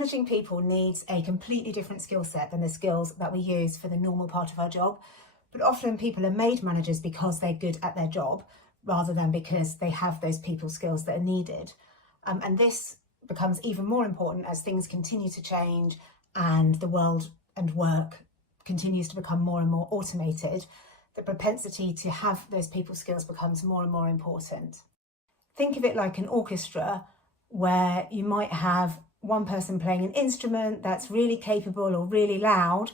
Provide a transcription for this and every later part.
Managing people needs a completely different skill set than the skills that we use for the normal part of our job. But often people are made managers because they're good at their job rather than because they have those people skills that are needed. And this becomes even more important as things continue to change and the world and work continues to become more and more automated. The propensity to have those people skills becomes more and more important. Think of it like an orchestra where you might have one person playing an instrument that's really capable or really loud,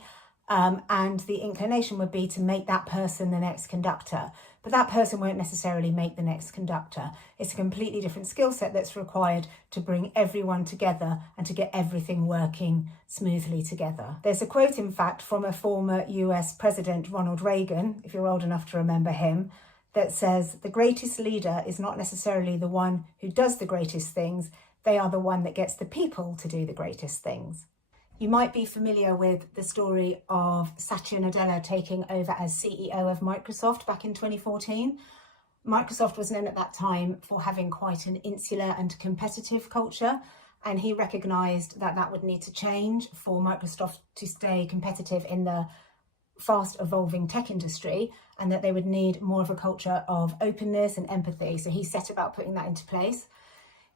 and the inclination would be to make that person the next conductor. But that person won't necessarily make the next conductor. It's a completely different skill set that's required to bring everyone together and to get everything working smoothly together. There's a quote, in fact, from a former US President, Ronald Reagan, if you're old enough to remember him, that says, "The greatest leader is not necessarily the one who does the greatest things, they are the one that gets the people to do the greatest things." You might be familiar with the story of Satya Nadella taking over as CEO of Microsoft back in 2014. Microsoft was known at that time for having quite an insular and competitive culture, and he recognised that that would need to change for Microsoft to stay competitive in the fast evolving tech industry, and that they would need more of a culture of openness and empathy. So he set about putting that into place.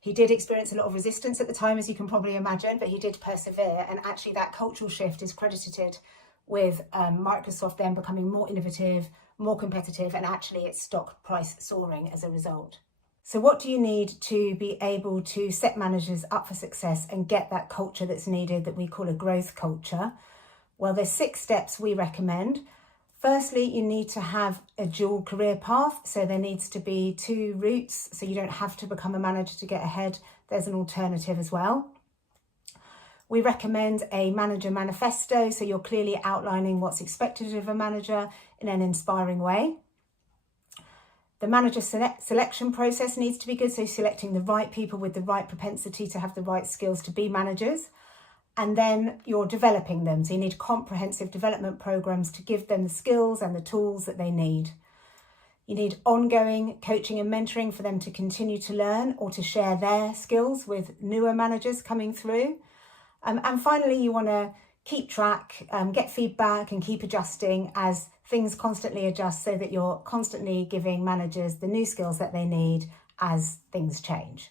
He did experience a lot of resistance at the time, as you can probably imagine, but he did persevere. And actually that cultural shift is credited with Microsoft then becoming more innovative, more competitive, and actually its stock price soaring as a result. So what do you need to be able to set managers up for success and get that culture that's needed that we call a growth culture? Well, there's 6 steps we recommend. Firstly, you need to have a dual career path. So there needs to be 2 routes. So you don't have to become a manager to get ahead. There's an alternative as well. We recommend a manager manifesto. So you're clearly outlining what's expected of a manager in an inspiring way. The manager selection process needs to be good. So selecting the right people with the right propensity to have the right skills to be managers. And then you're developing them. So you need comprehensive development programs to give them the skills and the tools that they need. You need ongoing coaching and mentoring for them to continue to learn or to share their skills with newer managers coming through. And finally, you want to keep track, get feedback and keep adjusting as things constantly adjust so that you're constantly giving managers the new skills that they need as things change.